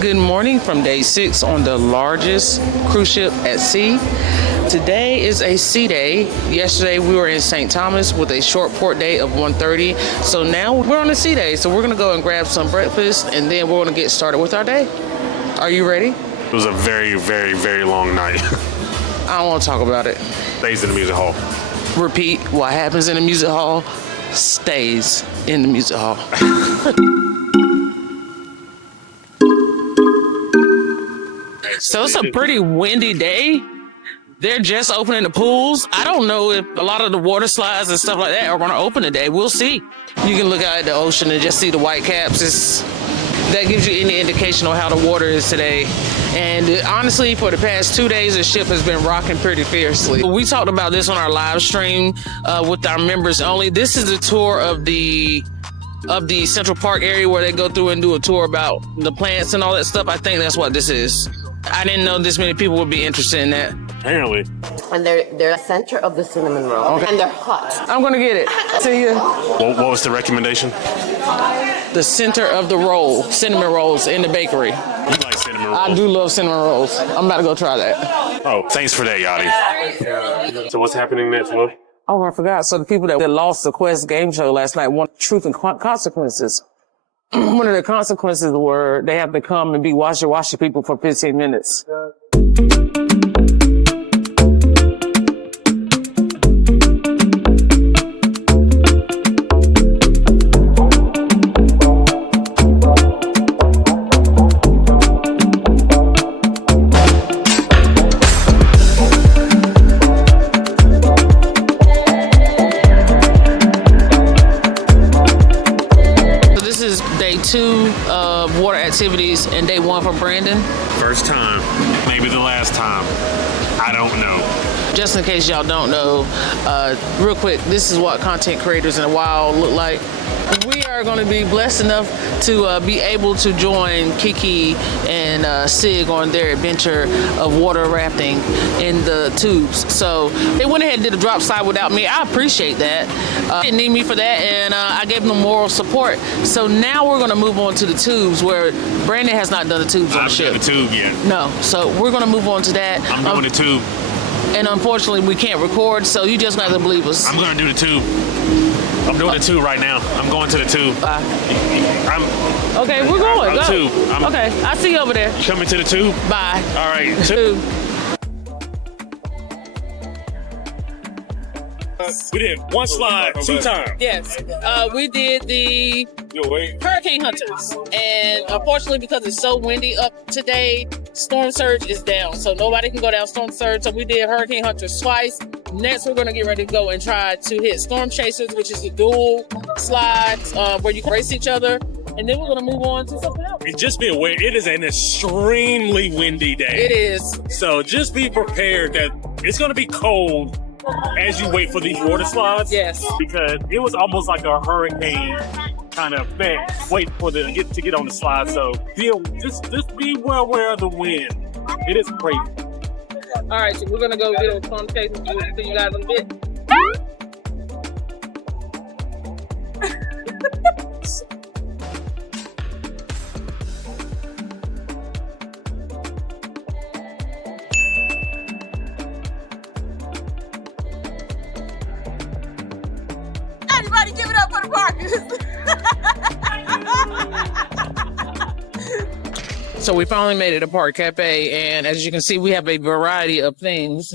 Good morning from day 6 on the largest cruise ship at sea. Today is a sea day. Yesterday we were in St. Thomas with a short port day of 1:30. So now we're on a sea day. So we're going to go and grab some breakfast and then we're going to get started with our day. Are you ready? It was a very, very, very long night. I don't want to talk about it. Stays in the music hall. Repeat, what happens in the music hall stays in the music hall. So it's a pretty windy day. They're just opening the pools. I don't know if a lot of the water slides and stuff like that are going to open today. We'll see. You can look out at the ocean and just see the white caps. That gives you any indication on how the water is today. And honestly, for the past 2 days, the ship has been rocking pretty fiercely. We talked about this on our live stream with our members only. This is a tour of the Central Park area where they go through and do a tour about the plants and all that stuff. I think that's what this is. I didn't know this many people would be interested in that. Apparently. And they're the center of the cinnamon roll. Okay. And they're hot. I'm gonna get it. See you. What was the recommendation? The center of the roll, cinnamon rolls in the bakery. You like cinnamon rolls? I do love cinnamon rolls. I'm about to go try that. Oh, thanks for that, Yachty. So what's happening next, Will? Oh, I forgot. So the people that lost the Quest game show last night won Truth and Consequences. One of the consequences were they have to come and be washy people for 15 minutes. Day 2 of water activities and day 1 for Brandon. First time, maybe the last time. I don't know. Just in case y'all don't know, real quick, this is what content creators in the wild look like. We are going to be blessed enough to be able to join Kiki and Sig on their adventure of water rafting in the tubes. So they went ahead and did a drop slide without me. I appreciate that. They didn't need me for that, and I gave them moral support. So now we're going to move on to the tubes where Brandon has not done the tubes on the ship. I haven't done the tube yet. No, so we're going to move on to that. I'm doing the tube. And unfortunately, we can't record, so you just got to believe us. I'm going to do the tube. I'm doing the tube right now. I'm going to the tube. Okay, we're going. Go. Tube. Okay, I see you over there. Coming to the tube? Bye. All right, tube. We did one slide 2 times. Yes, we did the Hurricane Hunters, and unfortunately, because it's so windy up today, Storm Surge is down, so nobody can go down Storm Surge. So we did Hurricane Hunters twice. Next, we're going to get ready to go and try to hit Storm Chasers, which is the dual slides where you can race each other. And then we're going to move on to something else. And just be aware, it is an extremely windy day. It is. So just be prepared that it's going to be cold as you wait for these water slides. Yes. Because it was almost like a hurricane kind of effect, waiting for the to get on the slide. So just be well aware of the wind. It is crazy. All right, so we're going to go get on Storm Chasers. We'll see you guys in a bit. Everybody give it up for the Parkers. So we finally made it to Park Cafe, and as you can see, we have a variety of things.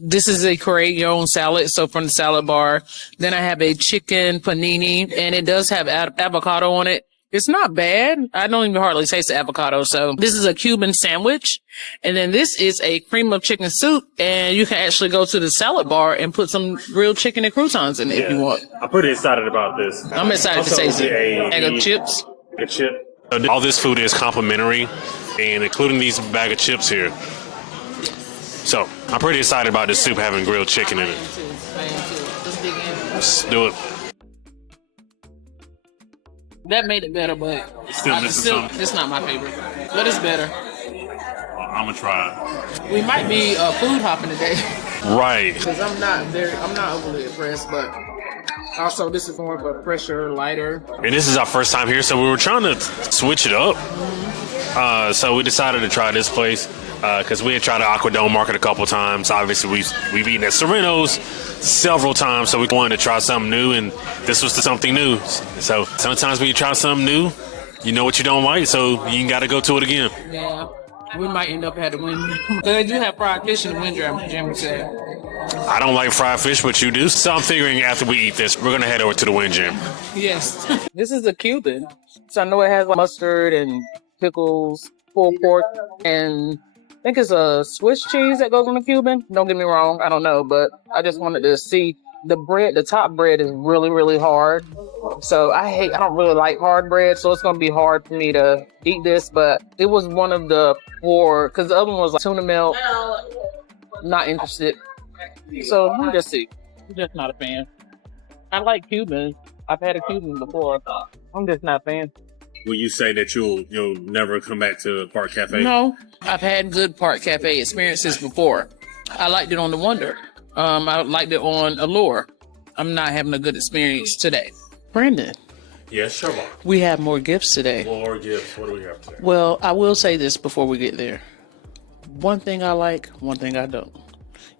This is a create your own salad, so from the salad bar. Then I have a chicken panini, and it does have avocado on it. It's not bad. I don't even hardly taste the avocado. So this is a Cuban sandwich. And then this is a cream of chicken soup. And you can actually go to the salad bar and put some grilled chicken and croutons in it if you want. I'm pretty excited about this. I'm excited to taste it. Bag of chips. A chip. All this food is complimentary, and including these bag of chips here. So I'm pretty excited about this soup having grilled chicken in it. Let's do it. That made it better, but Still missing something. it's not my favorite. But it's better. I'm gonna try it. We might be food hopping today. Right. Because I'm not overly impressed, but also this is more of a fresher, lighter. And this is our first time here, so we were trying to switch it up. So we decided to try this place because we had tried the Aquadome Market a couple times. Obviously, we've eaten at Sereno's several times, so we wanted to try something new, and this was something new. So sometimes when you try something new, you know what you don't like, so you got to go to it again. Yeah, we might end up at the wind. They do have fried fish in the wind jam said. I don't like fried fish, but you do. So I'm figuring after we eat this, we're going to head over to the wind jam. Yes. This is a Cuban. So I know it has mustard and pickles, pulled pork, and I think it's a Swiss cheese that goes on the Cuban. Don't get me wrong, I don't know, but I just wanted to see the bread. The top bread is really, really hard. So I don't really like hard bread, so it's going to be hard for me to eat this, but it was one of the 4, because the other one was like tuna melt. Not interested. So let me just see. I'm just not a fan. I like Cubans. I've had a Cuban before. I'm just not a fan. Will you say that you'll never come back to Park Cafe? No, I've had good Park Cafe experiences before. I liked it on the Wonder. I liked it on Allure. I'm not having a good experience today. Brandon, Yes, Charvon. we have more gifts today. More gifts. What do we have today? Well, I will say this before we get there. One thing I like, one thing I don't.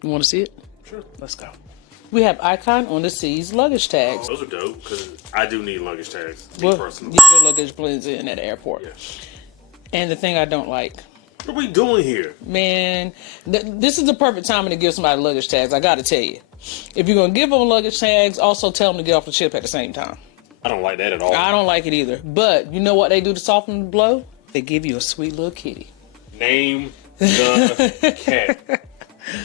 You want to see it? Sure. Let's go. We have Icon on the Seas luggage tags. Those are dope because I do need luggage tags. Me Well, personally. your luggage blends in at the airport. Yeah. And the thing I don't like, What are we doing here? man, this is the perfect time to give somebody luggage tags. I got to tell you. If you're going to give them luggage tags, also tell them to get off the ship at the same time. I don't like that at all. I don't like it either. But you know what they do to soften the blow? They give you a sweet little kitty. Name the cat.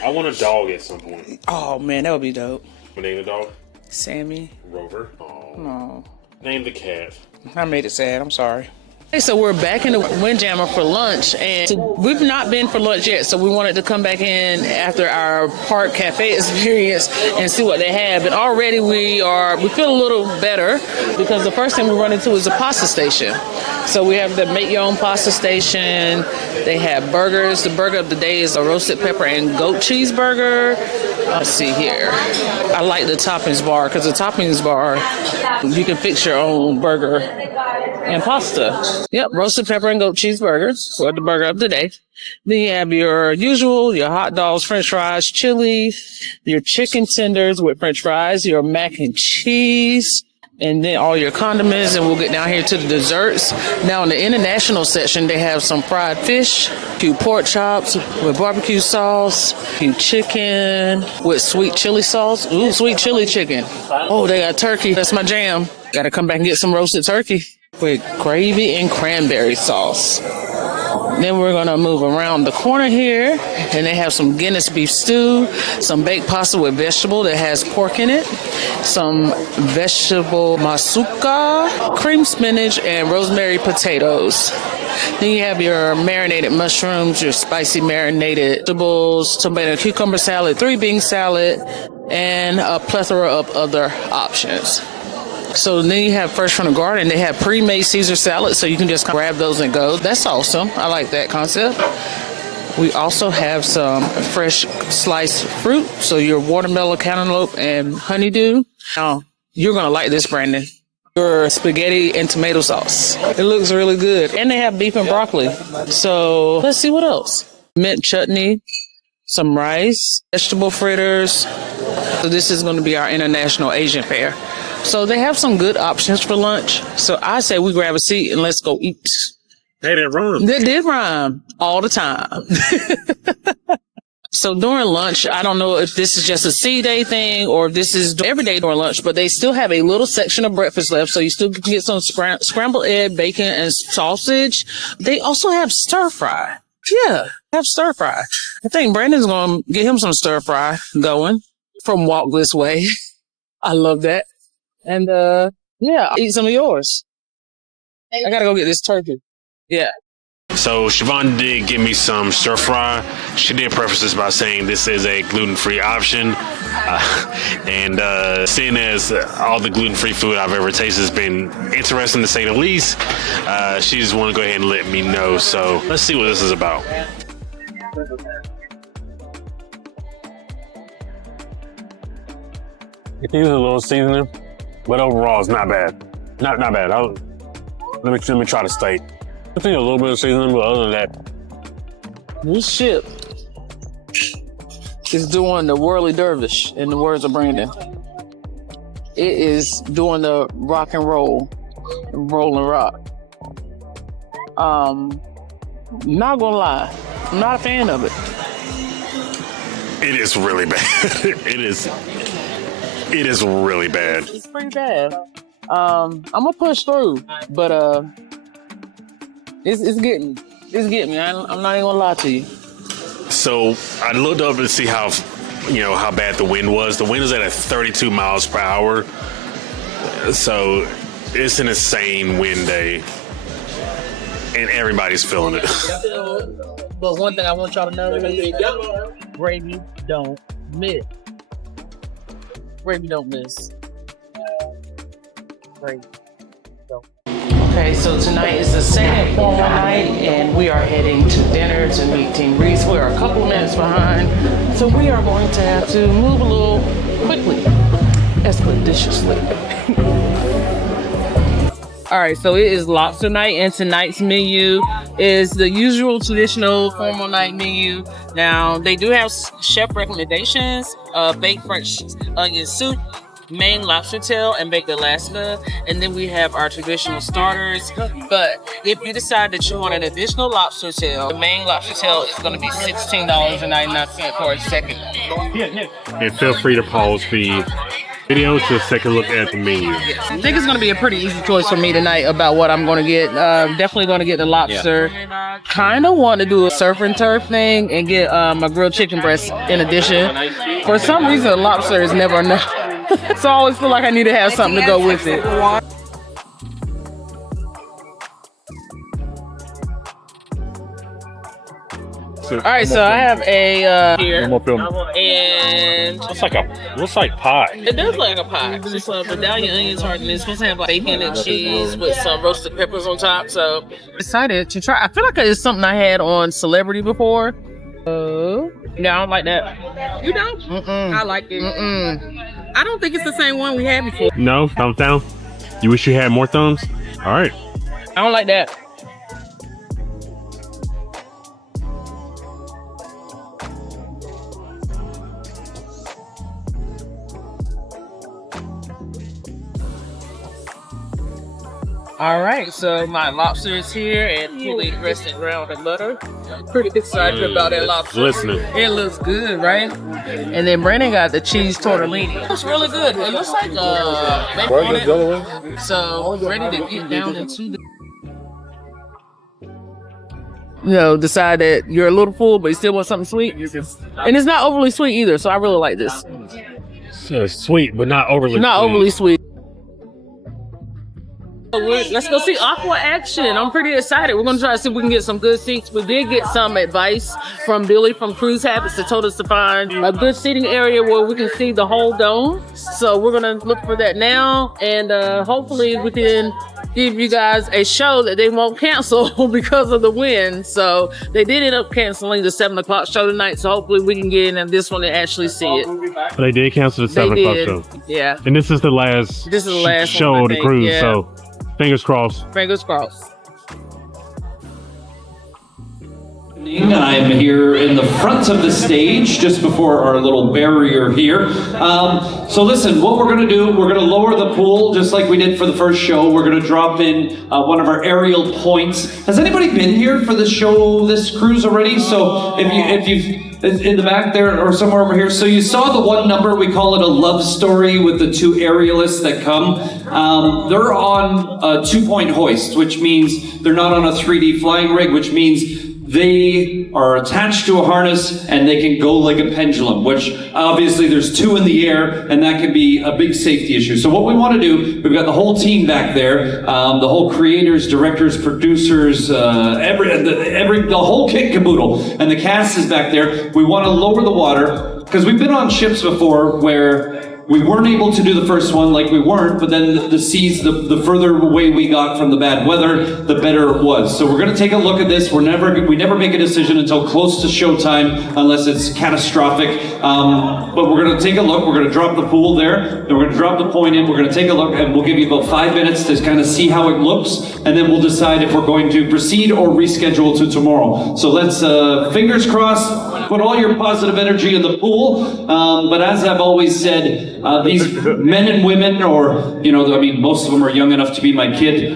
I want a dog at some point. Oh, man, that would be dope. Name the dog? Sammy. Rover. Oh. Oh, Name the cat. I made it sad. I'm sorry. Okay, so we're back in the Windjammer for lunch, and we've not been for lunch yet, so we wanted to come back in after our Park Cafe experience and see what they have. And already we feel a little better because the first thing we run into is a pasta station. So we have the make your own pasta station. They have burgers. The burger of the day is a roasted pepper and goat cheeseburger. Let's see here. I like the toppings bar because the toppings bar, you can fix your own burger and pasta. Yep, roasted pepper and goat cheeseburgers for the burger of the day. Then you have your usual, your hot dogs, french fries, chili, your chicken tenders with french fries, your mac and cheese, and then all your condiments, and we'll get down here to the desserts. Now in the international section, they have some fried fish, a few pork chops with barbecue sauce, a few chicken with sweet chili sauce. Ooh, sweet chili chicken. Oh, they got turkey. That's my jam. Gotta come back and get some roasted turkey with gravy and cranberry sauce. Then we're going to move around the corner here, and they have some Guinness beef stew, some baked pasta with vegetable that has pork in it, some vegetable masuka, cream spinach, and rosemary potatoes. Then you have your marinated mushrooms, your spicy marinated vegetables, tomato cucumber salad, 3-bean salad, and a plethora of other options. So then you have fresh from the garden. They have pre-made Caesar salad, so you can just grab those and go. That's awesome. I like that concept. We also have some fresh sliced fruit, so your watermelon, cantaloupe, and honeydew. Now, you're going to like this, Brandon. Your spaghetti and tomato sauce. It looks really good. And they have beef and broccoli. So let's see what else. Mint chutney, some rice, vegetable fritters. So this is going to be our international Asian fare. So they have some good options for lunch. So I say we grab a seat and let's go eat. Hey, that rhymes. That did rhyme all the time. So during lunch, I don't know if this is just a Seaday thing or if this is every day during lunch, but they still have a little section of breakfast left. So you still can get some scrambled egg, bacon, and sausage. They also have stir fry. Yeah, have stir fry. I think Brandon's going to get him some stir fry going from Walk This Way. I love that. And, yeah, I'll eat some of yours. I gotta go get this turkey. Yeah. So Siobhan did give me some stir fry. She did preface this by saying this is a gluten-free option. And seeing as all the gluten-free food I've ever tasted has been interesting to say the least, she just want to go ahead and let me know. So let's see what this is about. It uses a little seasoning, but overall it's not bad. Not bad. Let me try the steak. I think a little bit of seasoning, but other than that, This ship is doing the whirly dervish, in the words of Brandon. It is doing the rock and roll, roll and rock. Not gonna lie, I'm not a fan of it. it is really bad. It is really bad. It's pretty bad. I'm gonna push through, but it's getting me. I'm not even gonna lie to you. So I looked up to see how bad the wind was. The wind is at 32 miles per hour. So it's an insane wind day. And everybody's feeling it. But one thing I want y'all to know is Gravy don't miss. Gravy don't miss. Gravy don't. Okay, so tonight is the second formal night, and we are heading to dinner to meet Team Reese. We are a couple minutes behind, so we are going to have to move a little quickly, expeditiously. All right, so it is lobster night, and tonight's menu is the usual traditional formal night menu. Now, they do have chef recommendations: baked French onion soup, Maine lobster tail, and baked Alaska. And then we have our traditional starters. But if you decide that you want an additional lobster tail, the Maine lobster tail is going to be $16.99 for a second. And feel free to pause the video to take a look at the menu. I think it's going to be a pretty easy choice for me tonight about what I'm going to get. Definitely going to get the lobster. Yeah. Kind of want to do a surf and turf thing and get a grilled chicken breast in addition. For some reason, the lobster is never enough. So I always feel like I need to have something to go with it. All right, so I have a here, and looks like pie. It does look like a pie. It's a medallion onion tart, and it's supposed to have like bacon and cheese with some roasted peppers on top. So excited to try. I feel like it's something I had on Celebrity before. No, I don't like that. You don't? I like it. I don't think it's the same one we had before. No, thumbs down. You wish you had more thumbs? All right. I don't like that. All right, so my lobster is here and fully dressed in brown and butter. Pretty excited about that lobster. Listening. It looks good, right? And then Brandon got the cheese tortellini. It looks really good. It looks like bacon on it. So ready to get down into the decide that you're a little full, but you still want something sweet. And it's not overly sweet either, so I really like this. So sweet, but not overly sweet. Let's go see Aqua Action. I'm pretty excited. We're going to try to see if we can get some good seats. We did get some advice from Billy from Cruise Habits that told us to find a good seating area where we can see the whole dome. So we're going to look for that now, and hopefully we can give you guys a show that they won't cancel because of the wind. So they did end up canceling the 7 o'clock show tonight, so hopefully we can get in this one and actually see it. But they did cancel the 7 o'clock show. Yeah. And this is the last show of the cruise, yeah. So fingers crossed. Fingers crossed. I'm here in the front of the stage, just before our little barrier here. So listen, what we're going to do, we're going to lower the pool, just like we did for the first show. We're going to drop in one of our aerial points. Has anybody been here for this show, this cruise already? So if you've in the back there or somewhere over here. So you saw the one number, we call it a love story with the 2 aerialists that come. They're on a 2-point hoist, which means they're not on a 3D flying rig, which means they are attached to a harness and they can go like a pendulum, which obviously there's 2 in the air and that can be a big safety issue. So what we want to do, we've got the whole team back there, the whole creators, directors, producers, the whole kit caboodle, and the cast is back there. We want to lower the water because we've been on ships before where we weren't able to do the first one, like we weren't, but then the seas, the further away we got from the bad weather, the better it was. So we're going to take a look at this. We never make a decision until close to showtime, unless it's catastrophic. But we're going to take a look. We're going to drop the pool there. Then we're going to drop the point in. We're going to take a look, and we'll give you about 5 minutes to kind of see how it looks, and then we'll decide if we're going to proceed or reschedule to tomorrow. So let's, fingers crossed, put all your positive energy in the pool. But as I've always said, these men and women, or, you know, I mean, most of them are young enough to be my kid.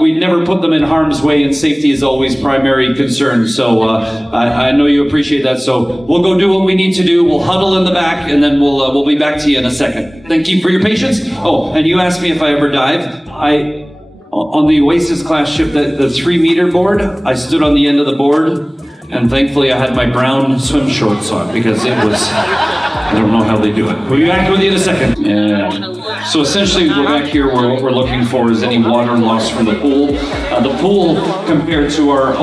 We never put them in harm's way, and safety is always primary concern. So I know you appreciate that. So we'll go do what we need to do. We'll huddle in the back, and then we'll be back to you in a second. Thank you for your patience. Oh, and you asked me if I ever dive. On the Oasis class ship, the 3-meter board, I stood on the end of the board, and thankfully I had my brown swim shorts on, because it was, I don't know how they do it. We'll be back with you in a second. Yeah. So essentially we're back here where what we're looking for is any water loss from the pool. The pool compared to our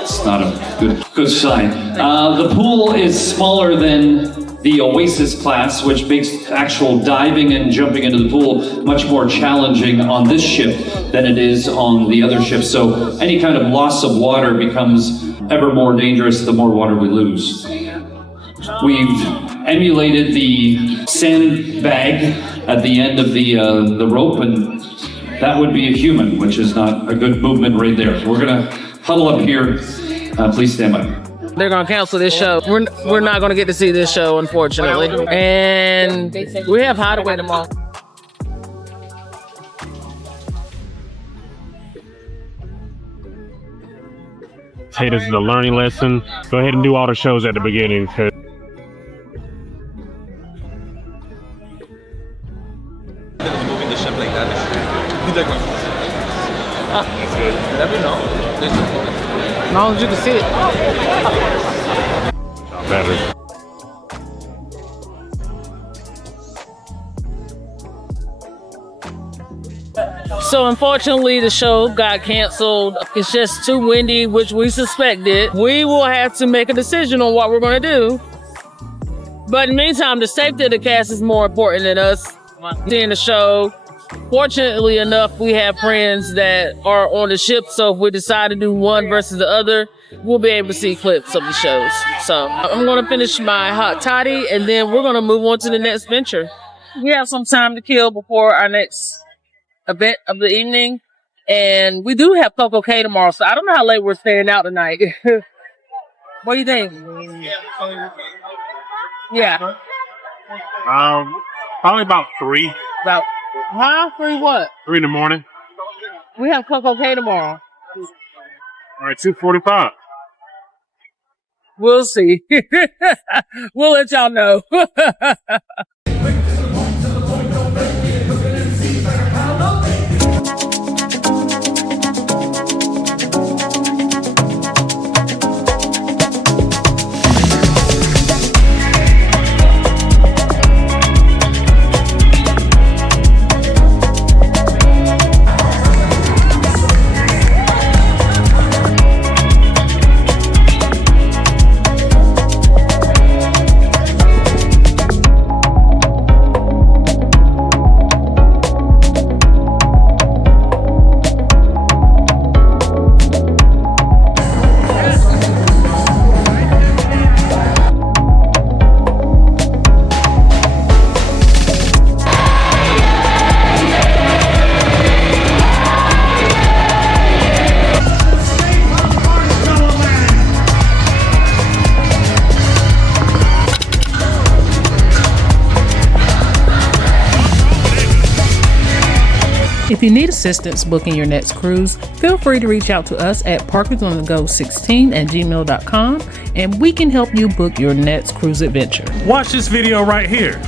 it's not a good sign. The pool is smaller than the Oasis class, which makes actual diving and jumping into the pool much more challenging on this ship than it is on the other ships. So any kind of loss of water becomes ever more dangerous the more water we lose. We've emulated the sandbag at the end of the rope, and that would be a human, which is not a good movement right there. So we're gonna huddle up here. Please stand by. They're gonna cancel this show. We're not gonna get to see this show, unfortunately. And we have Hideaway tomorrow. Hey, this is a learning lesson. Go ahead and do all the shows at the beginning. Moving the ship like that. That's good. Let me know. As long as you can see it. Better. So unfortunately, the show got canceled. It's just too windy, which we suspected. We will have to make a decision on what we're going to do. But in the meantime, the safety of the cast is more important than us seeing the show. Fortunately enough, we have friends that are on the ship, so if we decide to do one versus the other, we'll be able to see clips of the shows. So I'm going to finish my hot toddy, and then we're going to move on to the next venture. We have some time to kill before our next event of the evening, and we do have Coco K tomorrow, so I don't know how late we're staying out tonight. What do you think? Yeah. Probably about 3. About 3 what? 3 in the morning. We have Coco K tomorrow. All right, 2:45. We'll see. We'll let y'all know. If you need assistance booking your next cruise, feel free to reach out to us at parkersonthego16@gmail.com, and we can help you book your next cruise adventure. Watch this video right here.